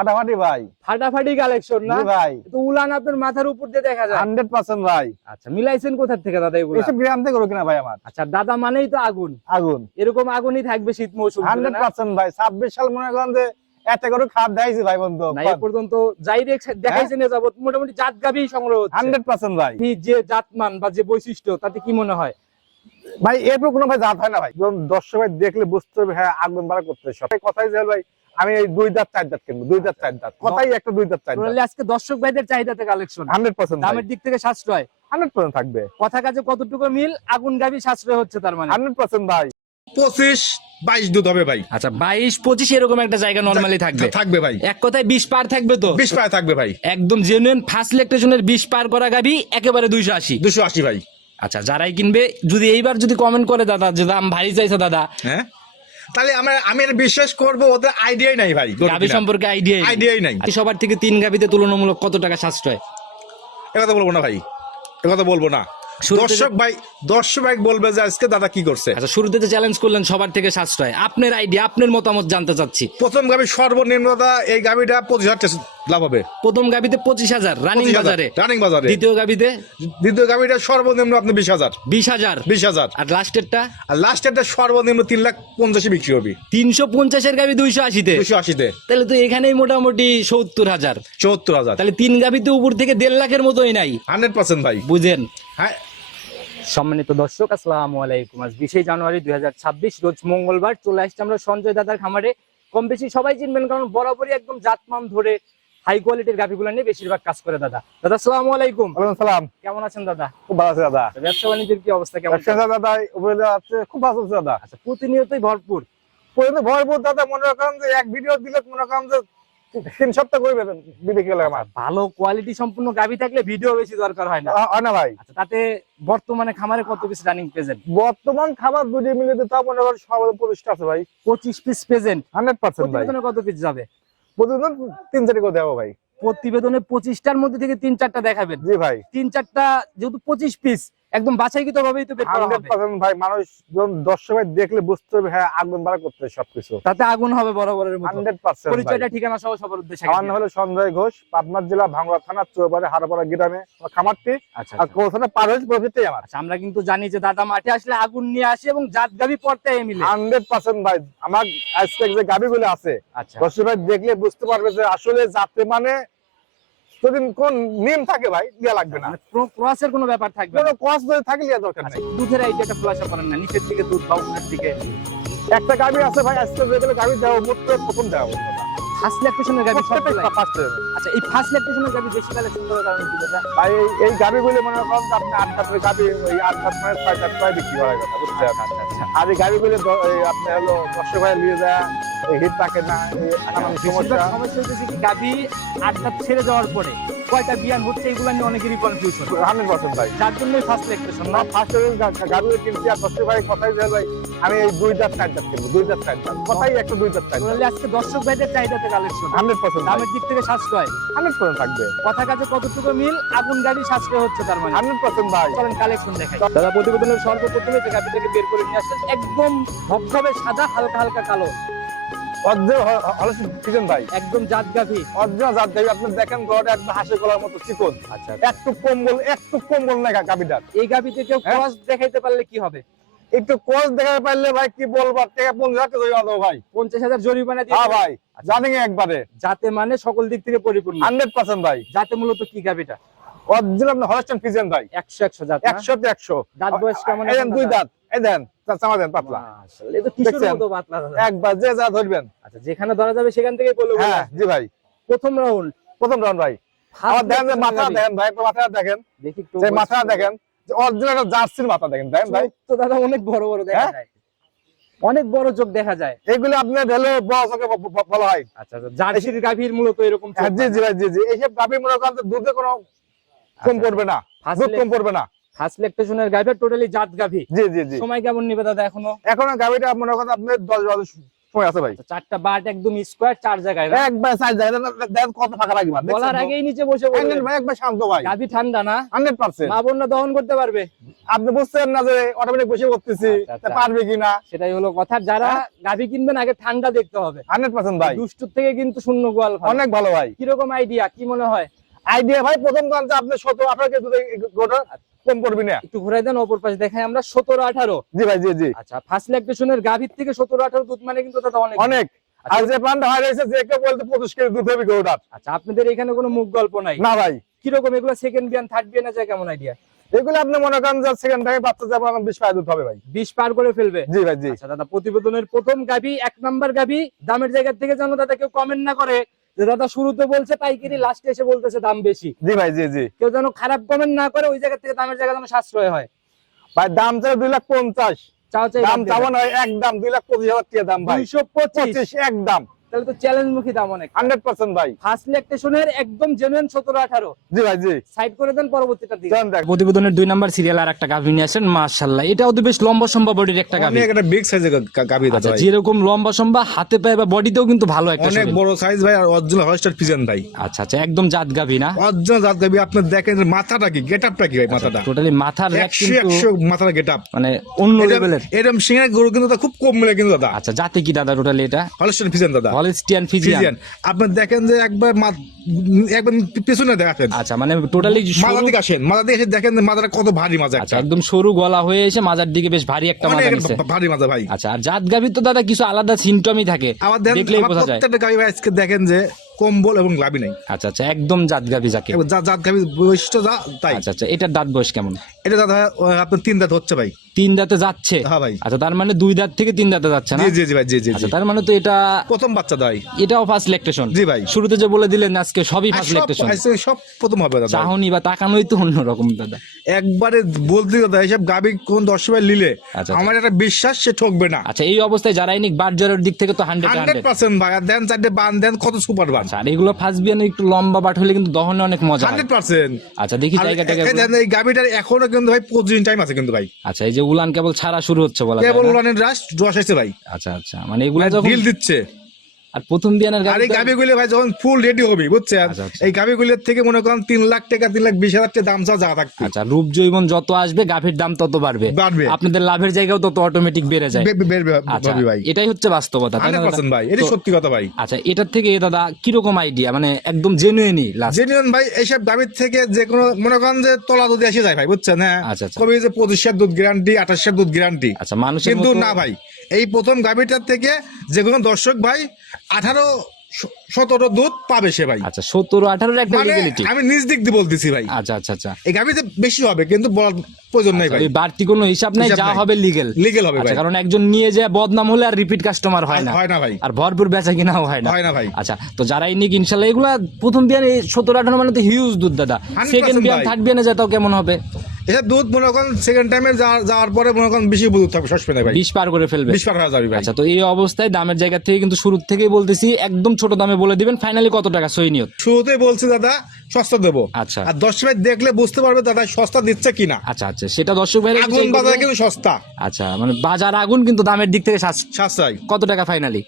ফাটাফাটি ভাই। ফাটাফাটি কালেকশন না? ভাই। তো উলান আপনার মাথার উপর দিয়ে দেখা যায়? হান্ড্রেড পার্সেন্ট ভাই। আচ্ছা মিলাইছেন কোথা থেকে দাদা এগুলো? এসব গ্রাম থেকে করো কিনা ভাই আমার। আচ্ছা দাদা মানেই তো আগুন। আগুন। এরকম আগুনই থাকবে শীত মৌসুম জুড়ে হান্ড্রেড না? পার্সেন্ট ভাই। ছাব্বিশ সাল মনে করেন যে এত করে খাপ দেখাইছি ভাই বন্ধু। না পর্যন্ত যাই দেখাইছেন এ যাবত মোটামুটি জাত গাভি সংগ্রহ হচ্ছে। হান্ড্রেড পার্সেন্ট ভাই। আপনি যে জাতমান বা যে বৈশিষ্ট্য তাতে কি মনে হয়? ভাই এরপর কোনো ভাই জাত হয় না ভাই। যখন দর্শক ভাই দেখলে বুঝতে হবে হ্যাঁ আগুন বাড়া করতে সব। কথাই যে ভাই আমি এই দুই দাঁত চার দাঁত কিনবো দুই দাঁত চার দাঁত। কথাই একটা দুই দাঁত চার দাঁত। আজকে দর্শক ভাইদের চাহিদাতে কালেকশন হান্ড্রেড পার্সেন্ট দামের দিক থেকে সাশ্রয়। হান্ড্রেড পার্সেন্ট থাকবে। কথা কাজে কতটুকু মিল আগুন গাবি সাশ্রয় হচ্ছে তার মানে। হান্ড্রেড পার্সেন্ট ভাই। পঁচিশ বাইশ দুধ হবে ভাই। আচ্ছা বাইশ পঁচিশ এরকম একটা জায়গা নর্মালি থাকবে। থাকবে ভাই। এক কথায় বিশ পার থাকবে তো? বিশ পায়ে থাকবে ভাই। একদম জেনুইন ফার্স্ট ইলেকট্রেশনের বিশ পার করা গাবি একেবারে দুইশো আশি। দুশো আশি ভাই। আচ্ছা যারাই কিনবে যদি এইবার যদি কমেন্ট করে দাদা যে দাম ভারী চাইছে দাদা। হ্যাঁ? তাহলে আমরা আমি আর বিশ্বাস করব ওদের আইডিয়াই নাই ভাই গাবি সম্পর্কে আইডিয়াই আইডিয়াই নাই। সবার থেকে তিন গাবিতে তুলনামূলক কত টাকা সাশ্রয়? এ কথা বলব না ভাই এ কথা বলব না। দর্শক ভাই দর্শক ভাই বলবে যে আজকে দাদা কি করছে? আচ্ছা শুরুতে যে চ্যালেঞ্জ করলেন সবার থেকে সাশ্রয়। আপনার আইডিয়া আপনার মতামত জানতে চাচ্ছি। প্রথম গাবি সর্বনিম্নতা এই গাবিটা পঁচিশ হাজার লাভ হবে। প্রথম গাবিতে পঁচিশ হাজার রানিং বাজারে। রানিং বাজারে। দ্বিতীয় গাবিতে দ্বিতীয় গাবিটা সর্বনিম্ন আপনি বিশ হাজার। বিশ হাজার? বিশ হাজার। আর লাস্টেরটা আর লাস্টেরটা সর্বনিম্ন তিন লাখ পঞ্চাশে বিক্রি হবে। তিনশো পঞ্চাশের গাবি দুইশো আশিতে? দুশো আশিতে। তাহলে তো এখানেই মোটামুটি সত্তর হাজার। চুয়াত্তর হাজার। তাহলে তিন গাবিতে উপর থেকে দেড় লাখের মতোই নাই। হান্ড্রেড পার্সেন্ট ভাই। বুঝেন। হ্যাঁ সম্মানিত দর্শক আসসালামু আলাইকুম। আজ বিশে জানুয়ারি দুই রোজ মঙ্গলবার চলে আসছে আমরা সঞ্জয় দাদার খামারে। কম বেশি সবাই চিনবেন কারণ বরাবরই একদম জাতমান ধরে হাই কোয়ালিটির গাভিগুলো নিয়ে বেশিরভাগ কাজ করে দাদা। দাদা আসসালামু আলাইকুম। ওয়ালাইকুম সালাম কেমন আছেন দাদা? খুব ভালো আছে দাদা। ব্যবসা বাণিজ্যের কি অবস্থা কেমন? দাদা আছে খুব ভালো আছে দাদা। আচ্ছা প্রতিনিয়তই ভরপুর। পর্যন্ত ভরপুর দাদা মনে রাখেন যে এক ভিডিও দিলে মনে করেন যে তিন সপ্তাহ করে দেবেন দিবে আমার। ভালো কোয়ালিটি সম্পূর্ণ থাকলে ভিডিও বেশি দরকার হয় না? হয় না ভাই। আচ্ছা তাতে বর্তমানে খামারে কত পিস রানিং প্রেজেন্ট বর্তমান খাবার দুটি মিলে তো তাও মনে করেন সবার প্রতিষ্ঠা আছে ভাই। পঁচিশ পিস প্রেজেন্ট হান্ড্রেড পার্সেন্ট ভাই। কত পিস যাবে? প্রতিদিন তিন চারি করে দেবো ভাই। প্রতিবেদনে পঁচিশটার মধ্যে থেকে তিন চারটা দেখাবেন। জি ভাই। তিন চারটা যেহেতু পঁচিশ পিস একদম বাছাইকৃত ভাবেই তো বের করা হবে। ভাই মানুষ যখন দর্শক ভাই দেখলে বুঝতে হবে হ্যাঁ আগুন বাড়া করতে সবকিছু। তাতে আগুন হবে বরাবরের মতো। হান্ড্রেড পার্সেন্ট পরিচয়টা ঠিকানা সহ সবার উদ্দেশ্যে আমার নাম হলো সঞ্জয় ঘোষ পাবনা জেলা ভাঙ্গুড়া থানা চৌবাড়ি হারপাড়া গ্রামে আমার খামারটি। আচ্ছা আর আচ্ছা। কোথাও পার হয়েছে প্রফিটটাই আমার। আচ্ছা, আমরা কিন্তু জানি যে দাদা মাঠে আসলে আগুন নিয়ে আসে এবং জাত গাবি পড়তে মিলে। হান্ড্রেড পার্সেন্ট ভাই আমার আজকে যে গাবিগুলো আছে আচ্ছা। দর্শক ভাই দেখলে বুঝতে পারবে যে আসলে যাতে মানে যদি কোন নিয়ম থাকে ভাই ইয়া লাগবে না। মানে ক্রসের কোনো ব্যাপার থাকবে কোনো না। কষ্ট যদি থাকে লিয়া দরকার আচ্ছা, নেই। দুধের আইডিয়াটা খোলাসা করেন না নিচের দিকে দুধ বা উপরের দিকে। একটা গাভী আছে ভাই আজকে যেগুলো গাবি দেওয়া মুক্ত প্রথম দেওয়া ফার্স্ট ল্যাকটেশনের গাবি ফার্স্ট আচ্ছা এই ফার্স্ট ল্যাকটেশনের গাবি বেশি কালেকশন করার কারণ কি দাদা? ভাই এই- এই গাবিগুলো মনে করেন যে আপনি আট সাতের গাবি ওই আট সাত মানে ছয় সাত ছয় বিক্রি করার কথা বুঝতে আচ্ছা আচ্ছা আচ্ছা। আর এই গাবিগুলো আপনি হলো দশ ভাই নিয়ে যায় হিট থাকে না এই সমস্যা। সমস্যা হচ্ছে কি গাবি সাত ছেড়ে যাওয়ার পরে কয়টা বিয়ান হচ্ছে এগুলো নিয়ে অনেকেরই কনফিউশন হান্ড্রেড পার্সেন্ট ভাই। যার জন্যই ফার্স্ট না ফার্স্ট কিনছি আর ভাই কথাই যে ভাই আমি এই দুই দাঁত চার দাঁত কিনবো দুই দাঁত চার কথাই একটা দুই চার তাহলে আজকে দর্শক ভাইদের চাহিদাতে কালেকশন হান্ড্রেড পার্সেন্ট দামের দিক থেকে সাশ্রয়। হান্ড্রেড পার্সেন্ট থাকবে। কথা কাজে কতটুকু মিল? আগুন গাড়ি সাশ্রয় হচ্ছে তার মানে। হান্ড্রেড পার্সেন্ট ভাই। চলেন কালেকশন দেখাই। দাদা প্রতিবেদনের সর্বপ্রথমে যে গাড়িটাকে বের করে নিয়ে আসছেন। একদম ধবধবে সাদা হালকা হালকা কালো। ভাই? একদম জাত গাভি অর্ধেক জাত গাবি আপনি দেখেন গড়ে একদম হাসি গলার মতো চিকন। আচ্ছা একটু কম্বল একটু কম্বল না গাবিটার এই গাভিতে কেউ? ক্রস দেখাইতে পারলে কি হবে? একটু কোচ দেখাতে পারলে ভাই কি বলব টাকা পঞ্চাশ হাজার দেবো ভাই। পঞ্চাশ হাজার জরিমানা দিয়ে হ্যাঁ ভাই জানেন একবারে। যাতে মানে সকল দিক থেকে পরিপূর্ণ। হান্ড্রেড পার্সেন্ট ভাই। যাতে মূলত কি গাভিটা? অরিজিনাল আপনি হলস্টেন ফিজেন ভাই। একশো একশো জাত একশো একশো। দাঁত বয়স কেমন দুই দাঁত। এই দেন। চামা দেন পাতলা। একবার যে যা ধরবেন। আচ্ছা যেখানে ধরা যাবে সেখান থেকে হ্যাঁ জি ভাই। প্রথম রাউন্ড। প্রথম রাউন্ড ভাই। আমার দেখেন যে মাথা দেখেন ভাই একটু মাথা দেখেন। যে মাথা দেখেন অরিজিনাল জার্সির মাথা দেখেন দেখেন ভাই। তো দাদা অনেক বড় বড় দেখা হ্যাঁ? যায়। অনেক বড় চোখ দেখা যায়। এগুলো আপনার ঢেলে বড় চোখে বলা হয়। আচ্ছা আচ্ছা জার্সির গাভীর মূলত এরকম হ্যাঁ, জি জি জি জি। এইসব গাভি মনে করেন দুধে কোনো কম পড়বে না। দুধ কম পড়বে না। ফার্স্ট লেকটেশনের গাভী টোটালি জাত গাভী জি জি জি। সময় কেমন নিবে দাদা এখনও? এখন গাভিটা মনে করেন আপনার দশ বারো সময় আছে ভাই। চারটা বাট একদম স্কোয়ার চার জায়গায় একবার সাইজ দেখেন দেখেন কত ফাঁকা লাগবে বলার আগেই নিচে বসে হান্ড্রেড ভাই একবার শান্ত ভাই। গাভী ঠান্ডা না? Hundred percent. মা বোনরা দহন করতে পারবে? আপনি বুঝছেন না যে অটোমেটিক বসে করতেছি আচ্ছা, আচ্ছা। তা পারবে কিনা? সেটাই হলো কথা। যারা গাভি কিনবেন আগে ঠান্ডা দেখতে হবে। হান্ড্রেড পার্সেন্ট ভাই। দুষ্টুর থেকে কিন্তু শূন্য গোয়াল। অনেক ভালো ভাই। কীরকম আইডিয়া কি মনে হয়? আইডিয়া ভাই প্রথম আপনি শত আপনাকে যদি গোটা কম করবি না। একটু ঘুরাই দেন অপর পাশে দেখাই আমরা সতেরো আঠারো। জি ভাই জি জি। আচ্ছা ফার্স্ট ল্যাকটেশনের গাভীর থেকে সতেরো আঠারো দুধ মানে কিন্তু দাদা অনেক। অনেক। আর যে প্লান্ট রয়েছে যে কেউ বলতে পঁচিশ কেজি দুধ হবে গরুটার। আচ্ছা আপনাদের এখানে কোনো মুখ গল্প নাই? না ভাই। কীরকম এগুলো সেকেন্ড বিয়ান থার্ড বিয়ানে যায় কেমন আইডিয়া এগুলো আপনি মনে করেন যে সেকেন্ড টাইমে বাচ্চা যাব এখন বিশ পায়ে দুধ হবে ভাই। বিশ পার করে ফেলবে? জি ভাই জি। আচ্ছা দাদা প্রতিবেদনের প্রথম গাভী এক নাম্বার গাভী দামের জায়গা থেকে যেন দাদা কেউ কমেন্ট না করে যে দাদা শুরুতে বলছে পাইকারি লাস্টে এসে বলতেছে দাম বেশি। জি ভাই জি জি। কেউ যেন খারাপ কমেন্ট না করে ওই জায়গা থেকে দামের জায়গা যেন সাশ্রয় হয়। ভাই দাম চাই দুই লাখ পঞ্চাশ। দাম চাবো না একদম দুই লাখ পঁচিশ হাজার টাকা দাম ভাই। দুইশো পঁচিশ। পঁচিশ একদম তাহলে তো চ্যালেঞ্জ মুখী দাম অনেক। হান্ড্রেড পার্সেন্ট ভাই। ফার্স্ট ল্যাকটেশনের একদম জেনুইন সতেরো আঠারো। জি ভাই জি। সাইড করে দেন পরবর্তীটা দেখ। প্রতিবেদনের দুই নাম্বার সিরিয়াল আর একটা গাভী নিয়ে আসেন মাশাল্লাহ এটাও তো বেশ লম্বা সম্ভব বডির একটা গাভী। অনেক একটা বিগ সাইজের গাভি দাদা আচ্ছা ভাই। যেরকম লম্বা সম্ভা হাতে পায়ে বা বডিতেও কিন্তু ভালো একটা অনেক বড় সাইজ ভাই আর অরিজিনাল হলস্টার পিজন ভাই। আচ্ছা আচ্ছা একদম জাত গাভী না? অরিজিনাল জাত গাভি আপনি দেখেন মাথাটা কি গেট আপটা কি ভাই মাথাটা? টোটালি মাথার একশো কিন্তু একশো মাথার গেট আপ মানে অন্য লেভেলের এরকম সিংহের গরু কিন্তু দাদা খুব কম মিলে কিন্তু দাদা। আচ্ছা জাতে কি দাদা টোটালি এটা? হলস্টার পিজন দাদা। হলিস্টিয়ান ফিজিয়ান আপনি দেখেন যে একবার একবার পেছনে আচ্ছা মানে টোটালি দিকে আসেন। এসে দেখেন কত ভারী মাজা আচ্ছা একদম সরু গলা হয়ে এসে মাজার দিকে বেশ ভারী একটা মাজা নিছে। ভারী মাজা ভাই। আচ্ছা আর জাত গাভীর তো দাদা কিছু আলাদা সিমটমই থাকে আমার দেখেন দেখলেই বোঝা যায়। প্রত্যেকটা গাভি ভাই আজকে দেখেন যে কম্বল এবং লাভি নাই। আচ্ছা আচ্ছা একদম জাত গাভী যাকে জাত গাভি বৈশিষ্ট্য যা তাই। আচ্ছা আচ্ছা এটার দাঁত বয়স কেমন? এটা দাদা আপনার তিন দাঁত হচ্ছে ভাই। তিন দাঁতে যাচ্ছে? হ্যাঁ ভাই। আচ্ছা তার মানে দুই দাঁত থেকে তিন দাঁতে যাচ্ছে না? জি জি জি ভাই জি জি জি। আচ্ছা তার মানে তো এটা প্রথম বাচ্চা দাই এটাও ফার্স্ট জি ভাই। শুরুতে যে বলে দিলেন আজকে সবই ফার্স্ট সব লেকটেশন সব প্রথম হবে দাদা চাহনি বা তাকানোই তো অন্যরকম দাদা। একবারে বলতে দাদা এসব গাবি কোন দর্শক ভাই নিলে? আচ্ছা। আমার একটা বিশ্বাস সে ঠকবে না। আচ্ছা এই অবস্থায় যারা নিক বাটজরের দিক থেকে তো হান্ড্রেড হান্ড্রেড পার্সেন্ট ভাই দেন চারটে বান দেন কত সুপার বান। আচ্ছা আর এগুলো ফার্স্ট বিয়ানে একটু লম্বা বাট হলে কিন্তু দহনে অনেক মজা হান্ড্রেড পার্সেন্ট। আচ্ছা দেখি এই গাবিটার এখনও কিন্তু ভাই প্রতিদিন টাইম আছে কিন্তু ভাই। আচ্ছা এই যে উলান কেবল ছাড়া শুরু হচ্ছে বলা কেবল উলানের রাশ রস আসছে ভাই। আচ্ছা আচ্ছা। মানে এগুলো যখন ডিল দিচ্ছে। আর প্রথম বিয়ানের আর গাড়ি এই গাবিগুলি ভাই যখন ফুল রেডি হবে বুঝছেন? আচ্ছা, আচ্ছা। এই থেকে মনে করেন তিন লাখ টাকা তিন লাখ বিশ হাজার টাকা দাম যা থাকবে। আচ্ছা রূপ জৈবন যত আসবে গাভীর দাম তত বাড়বে। বাড়বে। আপনাদের লাভের জায়গাও তত অটোমেটিক বেড়ে যায়। আচ্ছা ভাই। এটাই হচ্ছে বাস্তবতা? ভাই এটি সত্যি কথা ভাই। আচ্ছা এটার থেকে দাদা কীরকম আইডিয়া মানে একদম জেনুইনই জেনুইন ভাই এইসব গাভীর থেকে যে কোনো মনে করেন যে তলা দুধ এসে যায় ভাই বুঝছেন হ্যাঁ। কবি যে পঁচিশের দুধ গ্যারান্টি আঠাশের দুধ গ্যারান্টি আচ্ছা মানুষের কিন্তু না ভাই এই প্রথম গাভীটার থেকে যে কোনো দর্শক ভাই আঠারো সতেরো দুধ পাবে সে ভাই। আচ্ছা সতেরো আঠারোর একটা মানে আমি নিজ দিক দিয়ে বলতেছি ভাই। আচ্ছা আচ্ছা আচ্ছা। এই গাভীতে বেশি হবে কিন্তু বলার প্রয়োজন নাই ভাই। বাড়তি কোনো হিসাব নাই যা হবে লিগেল লিগেল হবে আচ্ছা ভাই। কারণ একজন নিয়ে যায় বদনাম হলে আর রিপিট কাস্টমার হয় না। হয় না ভাই। আর ভরপুর বেচা কিনাও হয় না। হয় না ভাই। আচ্ছা তো যারাই নিক ইনশাল্লাহ এগুলা প্রথম বিয়ানে সতেরো আঠারো মানে তো হিউজ দুধ দাদা। 100% সেকেন্ড বিয়ান। থার্ড বিয়ানে যেতাও কেমন হবে? এসব দুধ মনে করেন সেকেন্ড টাইমে যাওয়ার পরে মনে করেন বেশি দুধ থাকবে সসপেনে ভাই বিশ পার করে ফেলবে। বিশ পার হয়ে যাবে আচ্ছা তো এই অবস্থায় দামের জায়গা থেকে কিন্তু শুরুর থেকেই বলতেছি একদম ছোট দামে বলে দিবেন ফাইনালি কত টাকা সই নিয়ত? শুরুতেই বলছি দাদা সস্তা দেবো। আচ্ছা। আর দশ ভাই দেখলে বুঝতে পারবে দাদা সস্তা দিচ্ছে কিনা। আচ্ছা আচ্ছা সেটা দর্শক ভাইরা আগুন বাজারে কিন্তু সস্তা। আচ্ছা মানে বাজার আগুন কিন্তু দামের দিক থেকে সাশ্রয়। কত টাকা ফাইনালি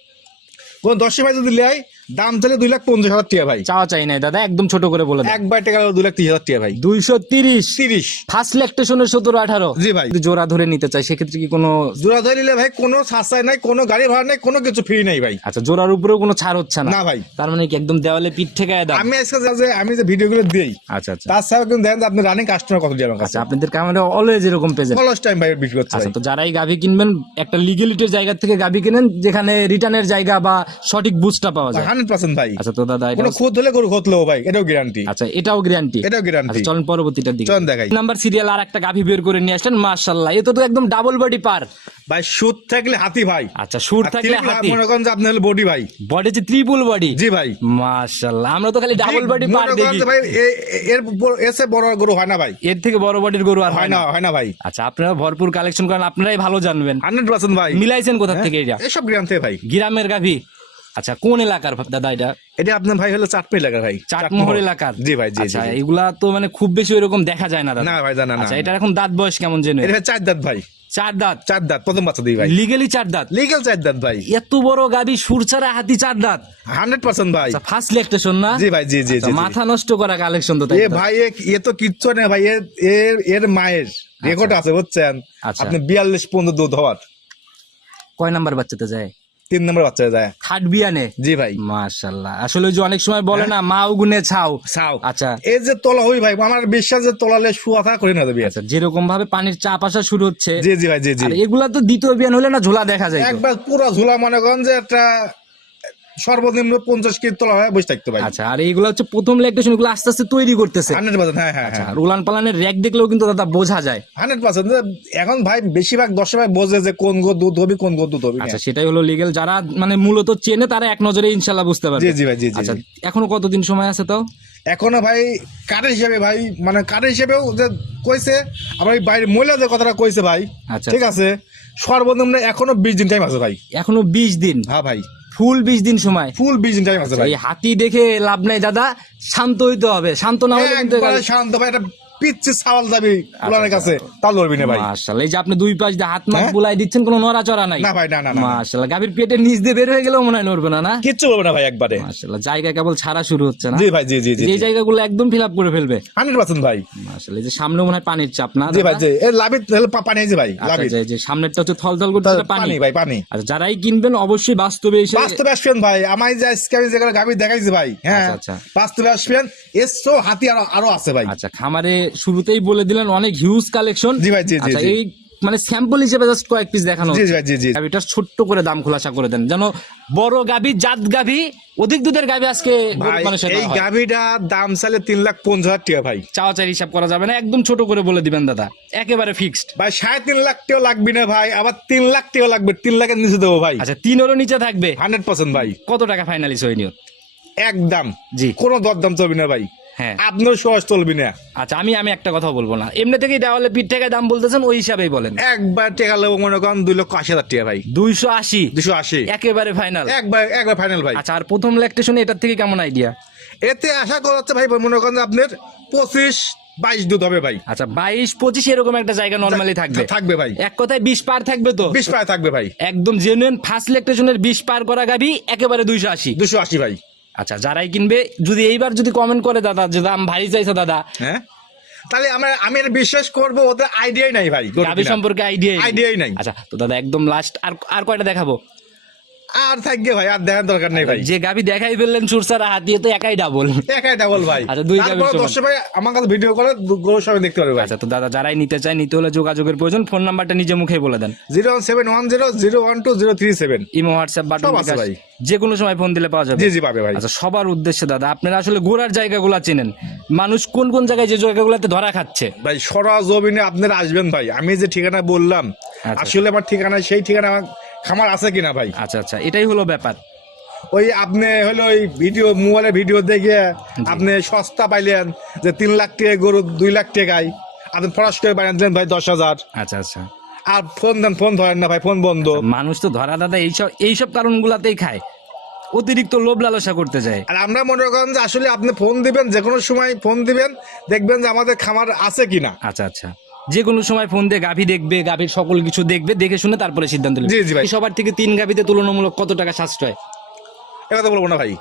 কোন দশ ভাই যদি লেয় দাম চলে দুই লাখ পঞ্চাশ হাজার টাকা ভাই। চাওয়া চাই নাই দাদা একদম ছোট করে বলে এক বাই টাকা দুই লাখ তিরিশ হাজার টাকা ভাই। দুইশো তিরিশ। তিরিশ। ফার্স্ট ল্যাকটেশনের সতেরো আঠারো। জি ভাই। জোড়া ধরে নিতে চাই সেক্ষেত্রে কি কোনো জোড়া ধরে নিলে ভাই কোনো সাশ্রয় নাই কোনো গাড়ি ভাড়া নাই কোনো কিছু ফ্রি নাই ভাই। আচ্ছা জোড়ার উপরেও কোনো ছাড় হচ্ছে না? না ভাই। তার মানে কি একদম দেওয়ালে পিঠ থেকে দাম আমি আজকে যা যে আমি যে ভিডিওগুলো দিই আচ্ছা আচ্ছা। তার সাথে কিন্তু দেখেন যে আপনি রানিং কাস্টমার কত দিয়ে আমার কাছে। আচ্ছা আপনাদের ক্যামেরা অলওয়েজ এরকম পেজে অলস টাইম ভাই বিক্রি করছে আচ্ছা তো যারাই গাভী কিনবেন একটা লিগেলিটির জায়গা থেকে গাভী কিনেন যেখানে রিটার্নের জায়গা বা সঠিক বুঝটা পাওয়া যায়। হান্ড্রেড পার্সেন্ট ভাই। আচ্ছা তো দাদা এটা খুদ হলে গরু খতলো ভাই এটাও গ্যারান্টি আচ্ছা এটাও গ্যারান্টি এটাও গ্যারান্টি আচ্ছা পরবর্তীটার দিকে। চলেন দেখাই। নাম্বার সিরিয়াল আর একটা গাভী বের করে নিয়ে আসলেন মাশাআল্লাহ। এ তো তো একদম ডাবল বডি পার ভাই সুদ থাকলে হাতি ভাই। আচ্ছা সুর থাকলে হাতি। মনে করেন যে আপনি হলে বডি ভাই। বডি যে ত্রিপুল বডি জি ভাই। মাশাআল্লাহ আমরা তো খালি ডাবল বডি পার দেখি। ভাই এ- এ- এর এসে বড় গরু হয় না ভাই। এর থেকে বড় বডির গরু আর হয় না হয় না ভাই। আচ্ছা আপনারা ভরপুর কালেকশন করেন আপনারাই ভালো জানবেন। হান্ড্রেড পার্সেন্ট ভাই। মিলাইছেন কোথা থেকে এটা? এসব গ্রাম থেকে ভাই। গ্রামের গাভী। আচ্ছা কোন এলাকার দাদা এটা? এটা আপনার ভাই হলো চাটপি এলাকা ভাই। চাটমোহর এলাকার? জি ভাই জি আচ্ছা এগুলা তো মানে খুব বেশি ওইরকম দেখা যায় না দাদা। না ভাই জানা না আচ্ছা এটার এখন দাঁত বয়স কেমন জেনে এটা চার দাঁত ভাই। চার দাঁত? চার দাঁত প্রথম বাচ্চা দিই ভাই। লিগেলি চার দাঁত? লিগেল চার দাঁত ভাই। এত বড় গাবি সুর ছাড়া হাতি চার দাঁত? হান্ড্রেড পার্সেন্ট ভাই। আচ্ছা ফার্স্ট লেকটেশন না? জি ভাই জি জি আচ্ছা। মাথা নষ্ট করা কালেকশন তো তাই এ ভাই এ তো কিচ্ছু নেই ভাই এর এর মায়ের রেকর্ড আছে বুঝছেন? আচ্ছা। আপনি বিয়াল্লিশ পর্যন্ত দুধ হওয়ার। কয় নাম্বার বাচ্চাতে যায়? তিন নম্বর বাচ্চা যায়। থার্ড বিয়ানে? জি ভাই। মাশাল্লাহ। আসলে যে অনেক সময় বলে না মা উগুনে ছাও। ছাও। আচ্ছা। এই যে তোলা হই ভাই আমার বিশ্বাস যে তোলালে শুয়াথা করে না দেবে আচ্ছা যেরকম ভাবে পানির চাপ আসা শুরু হচ্ছে। জি জি ভাই জি জি। এগুলা তো দ্বিতীয় বিয়ান হলে না ঝোলা দেখা যায় একবার পুরো ঝোলা মনে করেন যে একটা সর্বনিম্ন পঞ্চাশ কেজি তোলা হয় বসে থাকতে ভাই আচ্ছা আর এইগুলো হচ্ছে প্রথম ল্যাকটেশনগুলো আস্তে আস্তে তৈরি করতেছে। হান্ড্রেড পার্সেন্ট হ্যাঁ হ্যাঁ আচ্ছা হ্যাঁ। আর উলান পালানের র্যাক দেখলেও কিন্তু দাদা বোঝা যায়। হান্ড্রেড পার্সেন্ট এখন ভাই বেশিরভাগ দশ ভাই বোঝে যে কোন গো দুধ হবে কোন গো দুধ হবে। আচ্ছা সেটাই হলো লিগেল যারা মানে মূলত চেনে তারা এক নজরে ইনশাল্লাহ বুঝতে পারবে। জি জি ভাই জি জি আচ্ছা এখনও কতদিন সময় আছে তো এখনও ভাই কাঠের হিসেবে ভাই মানে কাঠের হিসেবেও যে কইছে আবার এই বাইরে মহিলা যে কথাটা কইছে ভাই। আচ্ছা। ঠিক আছে? সর্বনিম্ন এখনও বিশ দিন টাইম আছে ভাই। এখনও বিশ দিন। হ্যাঁ ভাই। ফুল বিশ দিন সময়। ফুল বিশ দিন টাইম আছে ভাই। হাতি দেখে লাভ নাই দাদা। শান্ত হইতে হবে। শান্ত না হলে কিন্তু শান্ত ভাই এটা পিচ্ছি সাওয়াল যাবি উলানের কাছে। তা লড়বি না ভাই। মাশাআল্লাহ এই যে আপনি দুই পাশ দিয়ে হাত মাত হ্যাঁ? বুলাই দিচ্ছেন কোনো নড়াচড়া নাই? না ভাই না না মাশাআল্লাহ গাভীর পেটের নিচ দিয়ে বের হয়ে গেলেও মনে হয় নড়বে না না? কিচ্ছু বলবে না ভাই একবারে। মাশাআল্লাহ জায়গা কেবল ছাড়া শুরু হচ্ছে না? জি ভাই জি জি জি যে জায়গাগুলো একদম ফিল আপ করে ফেলবে। হান্ড্রেড পার্সেন্ট ভাই। মাশাআল্লাহ এই যে সামনে মনে হয় পানির চাপ না জি ভাই? জি এ লাভিত পানি আছে ভাই আচ্ছা, যে- সামনেরটা হচ্ছে পানি। ভাই পানি। আচ্ছা যারাই কিনবেন অবশ্যই বাস্তবে এসে বাস্তবে আসবেন ভাই আমায় যে আজকে আমি যেগুলো গাভি দেখাইছি ভাই হ্যাঁ? আচ্ছা, আচ্ছা। বাস্তবে আসবেন এসো হাতি আরও আরও আছে ভাই। আচ্ছা খামারে শুরুতেই বলে দিলেন অনেক হিউজ কালেকশন জি ভাই, জি, জি, আচ্ছা এই মানে স্যাম্পল হিসেবে জাস্ট কয়েক পিস দেখানো জি জি ভাই জি জি। গাভিটার ছোট্ট করে দাম খোলাসা করে দেন। যেন বড় গাভি জাত গাভি অধিক দুধের গাভি আজকে মানুষের এই গাভিটা দাম চাইলে তিন লাখ পঞ্চাশ হাজার টাকা ভাই। চাওয়া চাই হিসাব করা যাবে না একদম ছোট করে বলে দিবেন দাদা। একেবারে ফিক্সড ভাই সাড়ে তিন লাখ টাকা লাগবে না ভাই আবার তিন লাখ টাকা লাগবে তিন লাখের নিচে দেবো ভাই। আচ্ছা তিনেরও নিচে থাকবে? হান্ড্রেড পার্সেন্ট ভাই। কত টাকা ফাইনালি সই নিয়ত একদম। জি। কোনো দরদাম চলবি না ভাই। হ্যাঁ। আপনার সহজ চলবি না। আচ্ছা আমি আমি একটা কথা বলব না। এমনি থেকেই দেওয়ালে পিঠ থেকে দাম বলতেছেন ওই হিসাবেই বলেন। একবার টাকা লাগবো মনে করেন দুই লক্ষ আশি হাজার টাকা ভাই। দুইশো আশি? দুশো আশি। একেবারে ফাইনাল একবার একবার ফাইনাল ভাই। আচ্ছা আর প্রথম ল্যাকটেশনে এটার থেকে কেমন আইডিয়া এতে আশা করা হচ্ছে ভাই মনে করেন আপনার পঁচিশ বাইশ দুধ হবে ভাই। আচ্ছা বাইশ পঁচিশ এরকম একটা জায়গা নর্মালি থাকবে। থাকবে ভাই। এক কথায় বিশ পার থাকবে তো? বিশ পায় থাকবে ভাই। একদম জেনুইন ফার্স্ট লেকটেশনের বিশ পার করা গাবি একেবারে দুইশো আশি। দুশো আশি ভাই। আচ্ছা যারাই কিনবে যদি এইবার যদি কমেন্ট করে দাদা যে দাম ভারী চাইছে দাদা। হ্যাঁ? তাহলে আমরা আমি আর বিশ্বাস করব ওদের আইডিয়াই নাই ভাই। গাবি সম্পর্কে আইডিয়া আইডিয়াই নাই। আচ্ছা তো দাদা একদম লাস্ট আর আর কয়টা দেখাবো? আর থাকবে ভাই আর দেখার দরকার নেই ভাই। যে গাবি দেখাই ফেললেন সুরসার হাত দিয়ে তো একাই ডাবল একাই ডাবল ভাই। আচ্ছা, দুই গাভীর দর্শক ভাই আমার কাছে ভিডিও করে গরু সবাই দেখতে পারবে আচ্ছা তো দাদা যারাই নিতে চায় নিতে হলে যোগাযোগের প্রয়োজন। ফোন নাম্বারটা নিজে মুখে বলে দেন। Zero one seven one zero zero one two zero three seven imo WhatsApp button আছে ভাই। যে কোনো সময় ফোন দিলে পাওয়া যাবে। জি জি পাবে ভাই। আচ্ছা সবার উদ্দেশ্যে দাদা আপনারা আসলে ঘোরার জায়গাগুলো চেনেন। মানুষ কোন কোন জায়গায় যে জায়গাগুলোতে ধরা খাচ্ছে? ভাই সরাজ জমিনে আপনারা আসবেন ভাই। আমি যে ঠিকানা বললাম আচ্ছা। আসলে আমার ঠিকানা সেই ঠিকানা খামার আছে কিনা ভাই? আচ্ছা আচ্ছা এটাই হলো ব্যাপার। ওই আপনি হলো ওই ভিডিও মোবাইলে ভিডিও দেখে আপনি সস্তা পাইলেন যে তিন লাখ টাকা গরু দুই লাখ টাকায় আপনি ফরাস করে বানিয়ে দিলেন ভাই দশ হাজার। আচ্ছা আচ্ছা। আর ফোন দেন ফোন ধরেন না ভাই ফোন বন্ধ। মানুষ তো ধরা দাদা এইসব এইসব কারণগুলাতেই খায়। অতিরিক্ত লোভ লালসা করতে যায় আর আমরা মনে করেন যে আসলে আপনি ফোন দিবেন যে কোনো সময় ফোন দিবেন দেখবেন যে আমাদের খামার আছে কিনা। আচ্ছা আচ্ছা। যে কোনো সময় ফোন দিয়ে গাভী দেখবে গাভীর সকল কিছু দেখবে দেখে শুনে তারপরে সিদ্ধান্ত নেবে। জি, জি ভাই। সবার থেকে তিন গাভীতে তুলনামূলক কত টাকা সাশ্রয়? একথা বলব না ভাই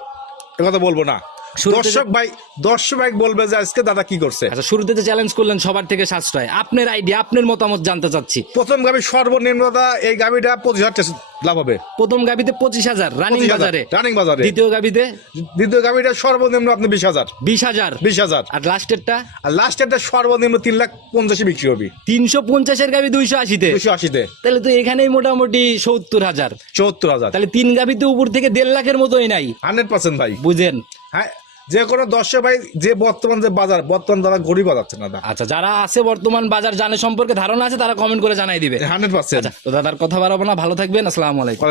এটা তো বলব না। দর্শক ভাই দর্শক ভাই বলবে যে আজকে দাদা কি করছে? আচ্ছা শুরুতে যে চ্যালেঞ্জ করলেন সবার থেকে সাশ্রয়। আপনার আইডিয়া আপনার মতামত জানতে চাচ্ছি। প্রথম গাভি সর্বনিম্নতা এই গাভিটা পঁচিশ হাজার লাভ হবে। প্রথম গাভীতে পঁচিশ হাজার রানিং বাজারে। রানিং বাজারে। দ্বিতীয় গাভীতে? দ্বিতীয় গাভিটা সর্বনিম্ন আপনি বিশ হাজার। বিশ হাজার। বিশ হাজার। আর লাস্টেরটা আর লাস্ট একটা সর্বনিম্ন তিন লাখ পঞ্চাশে বিক্রি হবে। তিনশো পঞ্চাশের গাভী দুইশো আশিতে? দুশো আশিতে। তাহলে তো এখানেই মোটামুটি সত্তর হাজার। চৌত্তর হাজার। তাহলে তিন গাভীতে উপর থেকে দেড় লাখের মতোই নাই। হান্ড্রেড পার্সেন্ট ভাই। বুঝেন। হ্যাঁ যে কোনো দর্শক ভাই যে বর্তমান যে বাজার বর্তমান দাদা গরিব বাজাচ্ছে না দাদা। আচ্ছা যারা আছে বর্তমান বাজার জানে সম্পর্কে ধারণা আছে তারা কমেন্ট করে জানাই দিবে। হান্ড্রেড পার্সেন্ট আচ্ছা তো দাদার কথা বাড়াবো না ভালো থাকবেন আসসালামু আলাইকুম।